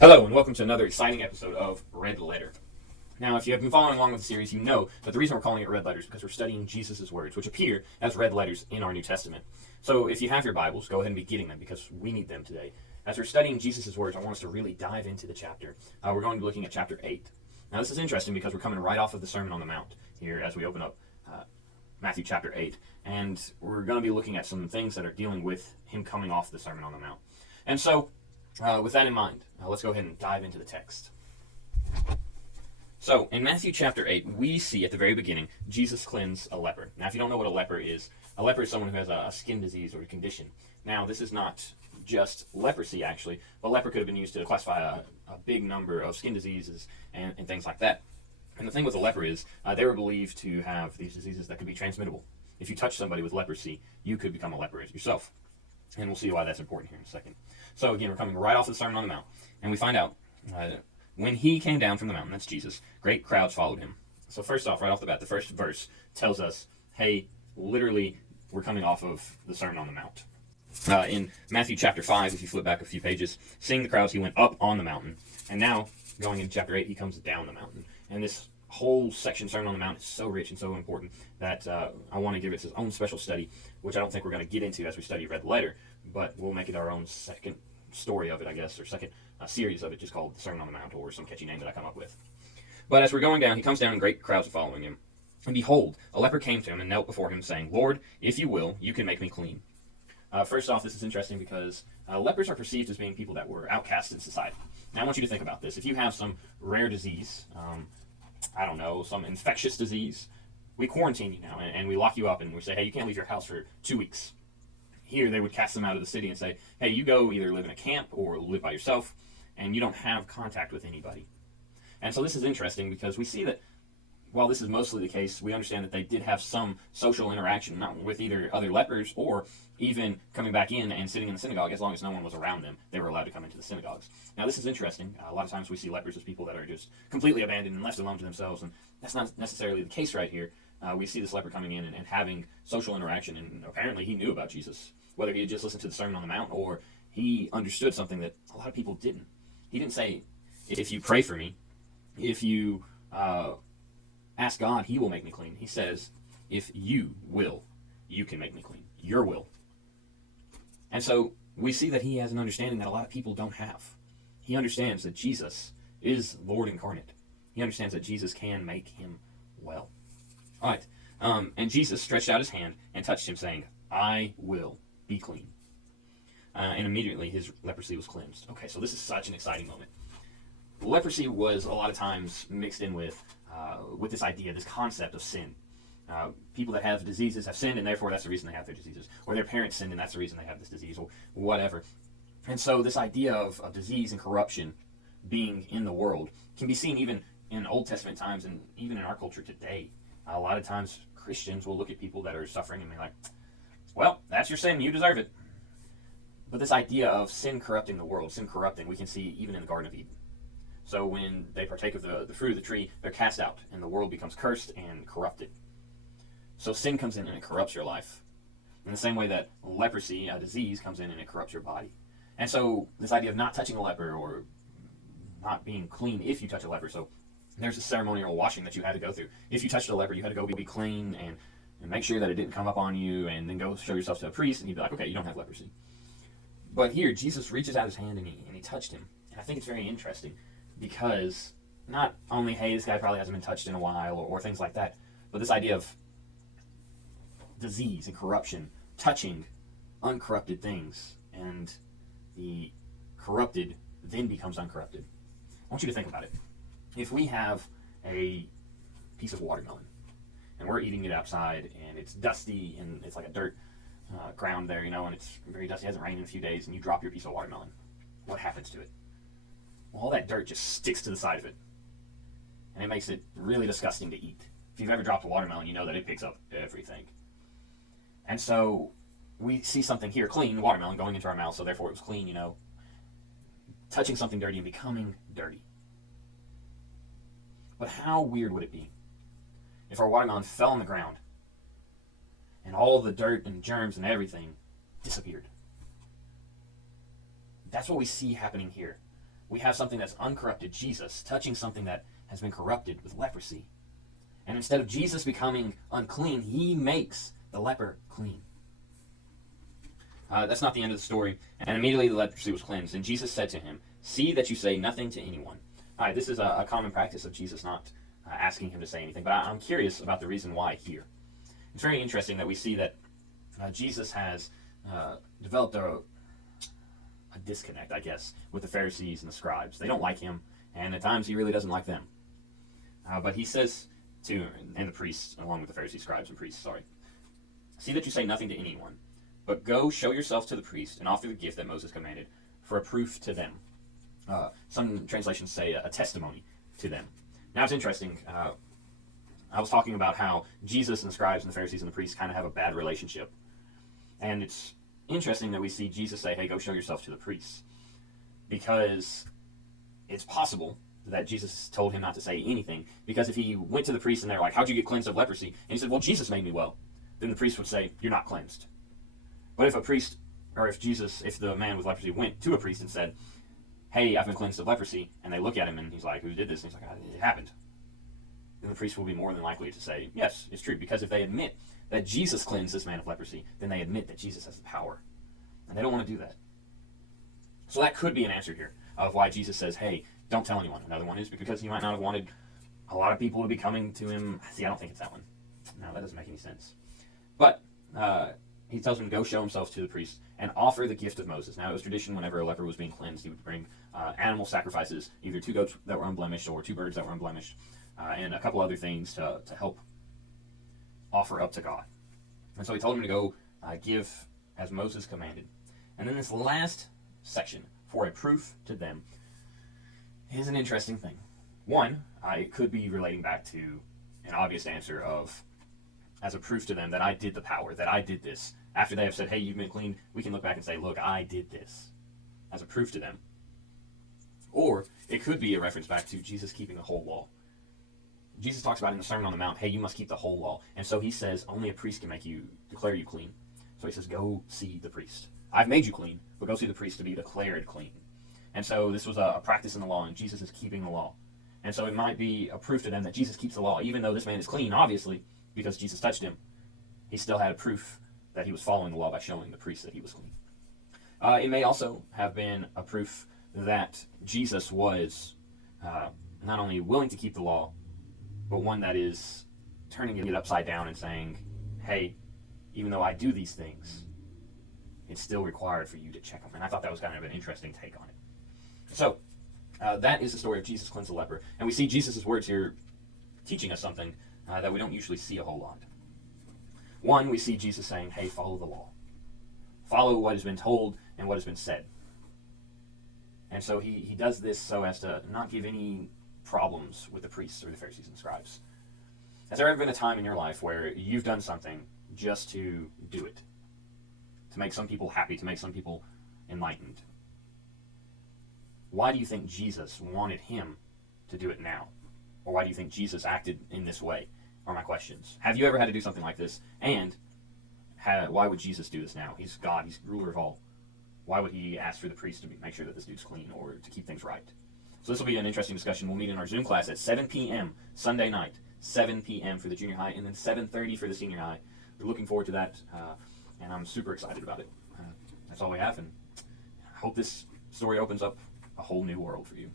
Hello, and welcome to another exciting episode of Red Letter. Now, if you have been following along with the series, you know that the reason we're calling it Red Letters is because we're studying Jesus' words, which appear as red letters in our New Testament. So if you have your Bibles, go ahead and be getting them because we need them today. As we're studying Jesus' words, I want us to really dive into the chapter. We're going to be looking at chapter 8. Now, this is interesting because we're coming right off of the Sermon on the Mount here as we open up Matthew chapter 8. And we're going to be looking at some things that are dealing with him coming off the Sermon on the Mount. And so, with that in mind, let's go ahead and dive into the text. So, in Matthew chapter 8, we see at the very beginning, Jesus cleanse a leper. Now, if you don't know what a leper is someone who has a skin disease or a condition. Now, this is not just leprosy, actually, but leper could have been used to classify a big number of skin diseases and things like that. And the thing with a leper is, they were believed to have these diseases that could be transmittable. If you touch somebody with leprosy, you could become a leper yourself. And we'll see why that's important here in a second. So again, we're coming right off the Sermon on the Mount, and we find out when he came down from the mountain, that's Jesus, great crowds followed him. So first off, right off the bat, the first verse tells us, hey, literally, we're coming off of the Sermon on the Mount. In Matthew chapter 5, if you flip back a few pages, seeing the crowds, he went up on the mountain. And now, going into chapter 8, he comes down the mountain. And this whole section, Sermon on the Mount, is so rich and so important that I want to give it its own special study, which I don't think we're going to get into as we study Red Letter, but we'll make it our own second story of it, I guess, or second series of it, just called the Sermon on the Mount, or some catchy name that I come up with. But as we're going down, he comes down and great crowds are following him. And behold, a leper came to him and knelt before him, saying, Lord, if you will, you can make me clean. First off, this is interesting because lepers are perceived as being people that were outcast in society. Now, I want you to think about this. If you have some rare disease, I don't know, some infectious disease, we quarantine you now, and we lock you up, and we say, hey, you can't leave your house for 2 weeks. Here, they would cast them out of the city and say, hey, you go either live in a camp or live by yourself, and you don't have contact with anybody. And so this is interesting because we see that while this is mostly the case, we understand that they did have some social interaction, not with either other lepers or even coming back in and sitting in the synagogue. As long as no one was around them, they were allowed to come into the synagogues. Now, this is interesting. A lot of times we see lepers as people that are just completely abandoned and left alone to themselves, and that's not necessarily the case right here. We see this leper coming in and having social interaction, and apparently he knew about Jesus, whether he had just listened to the Sermon on the Mount or he understood something that a lot of people didn't. He didn't say, if you pray for me, if you ask God, he will make me clean. He says, if you will, you can make me clean. Your will. And so we see that he has an understanding that a lot of people don't have. He understands that Jesus is Lord incarnate. He understands that Jesus can make him well. All right. And Jesus stretched out his hand and touched him, saying, I will be clean. And immediately his leprosy was cleansed. Okay, so this is such an exciting moment. Leprosy was a lot of times mixed in with this idea, this concept of sin. People that have diseases have sinned, and therefore that's the reason they have their diseases. Or their parents sinned, and that's the reason they have this disease, or whatever. And so this idea of disease and corruption being in the world can be seen even in Old Testament times and even in our culture today. A lot of times Christians will look at people that are suffering and be like, well, that's your sin, you deserve it. But this idea of sin corrupting the world, sin corrupting, we can see even in the Garden of Eden. So when they partake of the fruit of the tree, they're cast out, and the world becomes cursed and corrupted. So sin comes in and it corrupts your life. In the same way that leprosy, a disease, comes in and it corrupts your body. And so this idea of not touching a leper or not being clean if you touch a leper. So there's a ceremonial washing that you had to go through. If you touched a leper, you had to go be clean and make sure that it didn't come up on you, and then go show yourself to a priest, and he'd be like, okay, you don't have leprosy. But here, Jesus reaches out his hand and he touched him. And I think it's very interesting because not only, hey, this guy probably hasn't been touched in a while or things like that, but this idea of disease and corruption touching uncorrupted things, and the corrupted then becomes uncorrupted. I want you to think about it. If we have a piece of watermelon and we're eating it outside and it's dusty and it's like a dirt ground there, and it's very dusty, it hasn't rained in a few days, and you drop your piece of watermelon, what happens to it? Well, all that dirt just sticks to the side of it, and it makes it really disgusting to eat. If you've ever dropped a watermelon, you know that it picks up everything. And so we see something here, clean watermelon, going into our mouth, so therefore it was clean, touching something dirty and becoming dirty. But how weird would it be if our watermelon fell on the ground and all the dirt and germs and everything disappeared? That's what we see happening here. we have something that's uncorrupted, Jesus, touching something that has been corrupted with leprosy. And instead of Jesus becoming unclean, he makes the leper clean. That's not the end of the story. And immediately the leprosy was cleansed. And Jesus said to him, "See that you say nothing to anyone." All right, this is a common practice of Jesus not asking him to say anything. But I'm curious about the reason why here. It's very interesting that we see that Jesus has developed a disconnect, I guess, with the Pharisees and the scribes. They don't like him, and at times he really doesn't like them. But he says to, and the priests, along with the Pharisees, scribes, and priests, "See that you say nothing to anyone, but go show yourself to the priest and offer the gift that Moses commanded for a proof to them." Some translations say a testimony to them. Now it's interesting. I was talking about how Jesus and the scribes and the Pharisees and the priests kind of have a bad relationship. And it's interesting that we see Jesus say, "Hey, go show yourself to the priests." Because it's possible that Jesus told him not to say anything. Because if he went to the priest and they're like, "How'd you get cleansed of leprosy?" And he said, "Well, Jesus made me well," then the priest would say, "You're not cleansed." But if if the man with leprosy went to a priest and said, "Hey, I've been cleansed of leprosy," and they look at him and he's like, "Who did this?" And he's like, "It happened," then the priest will be more than likely to say, "Yes, it's true." Because if they admit that Jesus cleansed this man of leprosy, then they admit that Jesus has the power. And they don't want to do that. So that could be an answer here of why Jesus says, "Hey, don't tell anyone." Another one is because he might not have wanted a lot of people to be coming to him. See, I don't think it's that one. No, that doesn't make any sense. But he tells him to go show himself to the priest and offer the gift of Moses. Now, it was tradition whenever a leper was being cleansed, he would bring animal sacrifices, either 2 goats that were unblemished or 2 birds that were unblemished, and a couple other things to help offer up to God. And so he told him to go give as Moses commanded. And then this last section, for a proof to them, is an interesting thing. One, it could be relating back to an obvious answer of, as a proof to them that I did the power, that I did this. After they have said, "Hey, you've been clean," we can look back and say, "Look, I did this," as a proof to them. Or it could be a reference back to Jesus keeping the whole law. Jesus talks about in the Sermon on the Mount, "Hey, you must keep the whole law." And so he says only a priest can declare you clean. So he says, "Go see the priest. I've made you clean, but go see the priest to be declared clean." And so this was a practice in the law, and Jesus is keeping the law. And so it might be a proof to them that Jesus keeps the law, even though this man is clean, obviously, because Jesus touched him. He still had a proof that he was following the law by showing the priest that he was clean. It may also have been a proof that Jesus was not only willing to keep the law, but one that is turning it upside down and saying, "Hey, even though I do these things, it's still required for you to check them." And I thought that was kind of an interesting take on it. So that is the story of Jesus cleansed the leper. And we see Jesus' words here teaching us something that we don't usually see a whole lot. One, we see Jesus saying, "Hey, follow the law. Follow what has been told and what has been said." And so he does this so as to not give any problems with the priests or the Pharisees and scribes. Has there ever been a time in your life where you've done something just to do it? To make some people happy, to make some people enlightened? Why do you think Jesus wanted him to do it now? Or why do you think Jesus acted in this way? Are my questions. Have you ever had to do something like this? And why would Jesus do this now? He's God. He's ruler of all. Why would he ask for the priest to make sure that this dude's clean or to keep things right? So this will be an interesting discussion. We'll meet in our Zoom class at 7 p.m. Sunday night. 7 p.m. for the junior high, and then 7:30 for the senior high. We're looking forward to that, and I'm super excited about it. That's all we have, and I hope this story opens up a whole new world for you.